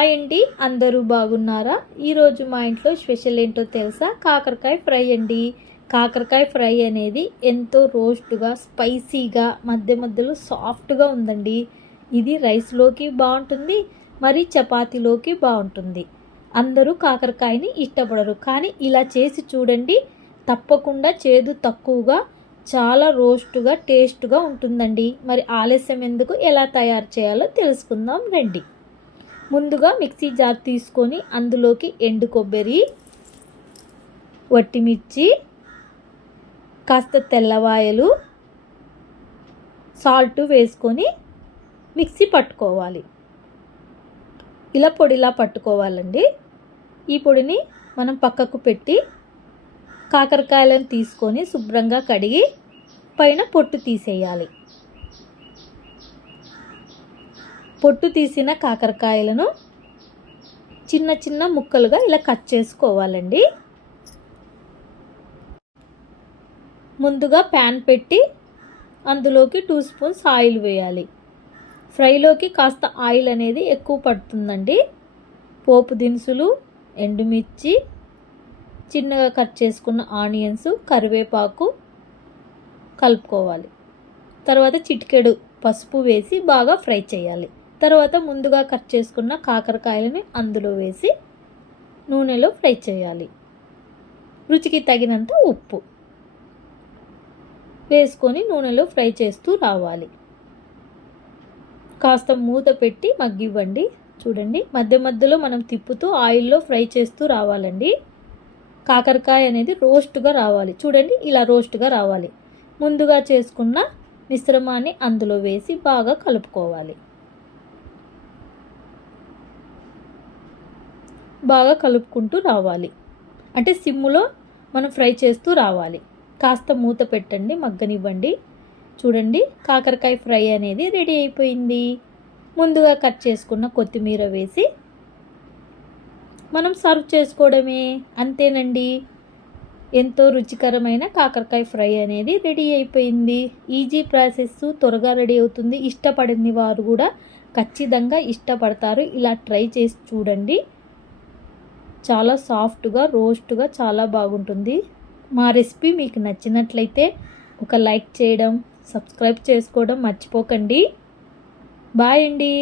Hi అండి, అందరూ బాగున్నారా? ఈరోజు మా ఇంట్లో స్పెషల్ ఏంటో తెలుసా? కాకరకాయ ఫ్రై అండి. కాకరకాయ ఫ్రై అనేది ఎంతో రోస్ట్గా, స్పైసీగా, మధ్య మధ్యలో సాఫ్ట్గా ఉందండి. ఇది రైస్లోకి బాగుంటుంది, మరి చపాతీలోకి బాగుంటుంది. అందరూ కాకరకాయని ఇష్టపడరు, కానీ ఇలా చేసి చూడండి, తప్పకుండా చేదు తక్కువగా చాలా రోస్ట్గా టేస్ట్గా ఉంటుందండి. మరి ఆలస్యం ఎందుకు, ఎలా తయారు చేయాలో తెలుసుకుందాం రండి. ముందుగా మిక్సీ జార్ తీసుకొని అందులోకి ఎండు కొబ్బరి, వట్టిమిర్చి, కాస్త తెల్లవాయలు, సాల్ట్ వేసుకొని మిక్సీ పట్టుకోవాలి. ఇలా పొడిలా పట్టుకోవాలండి. ఈ పొడిని మనం పక్కకు పెట్టి కాకరకాయలను తీసుకొని శుభ్రంగా కడిగి పైన పొట్టు తీసేయాలి. పొట్టు తీసిన కాకరకాయలను చిన్న చిన్న ముక్కలుగా ఇలా కట్ చేసుకోవాలండి. ముందుగా ప్యాన్ పెట్టి అందులోకి 2 స్పూన్స్ ఆయిల్ వేయాలి. ఫ్రైలోకి కాస్త ఆయిల్ అనేది ఎక్కువ పడుతుందండి. పోపు దినుసులు, ఎండుమిర్చి, చిన్నగా కట్ చేసుకున్న ఆనియన్స్, కరివేపాకు కలుపుకోవాలి. తర్వాత చిటికెడు పసుపు వేసి బాగా ఫ్రై చేయాలి. తర్వాత ముందుగా కట్ చేసుకున్న కాకరకాయలని అందులో వేసి నూనెలో ఫ్రై చేయాలి. రుచికి తగినంత ఉప్పు వేసుకొని నూనెలో ఫ్రై చేస్తూ రావాలి. కాస్త మూత పెట్టి మగ్గివ్వండి. చూడండి, మధ్య మధ్యలో మనం తిప్పుతూ ఆయిల్లో ఫ్రై చేస్తూ రావాలండి. కాకరకాయ అనేది రోస్ట్గా రావాలి. చూడండి, ఇలా రోస్ట్గా రావాలి. ముందుగా చేసుకున్న మిశ్రమాన్ని అందులో వేసి బాగా కలుపుకోవాలి. బాగా కలుపుకుంటూ రావాలి. అంటే సిమ్ములో మనం ఫ్రై చేస్తూ రావాలి. కాస్త మూత పెట్టండి, మగ్గనివ్వండి. చూడండి, కాకరకాయ ఫ్రై అనేది రెడీ అయిపోయింది. ముందుగా కట్ చేసుకున్న కొత్తిమీర వేసి మనం సర్వ్ చేసుకోవడమే. అంతేనండి, ఎంతో రుచికరమైన కాకరకాయ ఫ్రై అనేది రెడీ అయిపోయింది. ఈజీ ప్రాసెస్, త్వరగా రెడీ అవుతుంది. ఇష్టపడని వారు కూడా ఖచ్చితంగా ఇష్టపడతారు. ఇలా ట్రై చేసి చూడండి. చాలా సాఫ్ట్గా, రోస్ట్గా చాలా బాగుంటుంది. మా రెసిపీ మీకు నచ్చినట్లయితే ఒక లైక్ చేయడం, సబ్స్క్రైబ్ చేసుకోవడం మర్చిపోకండి. బాయ్ అండి.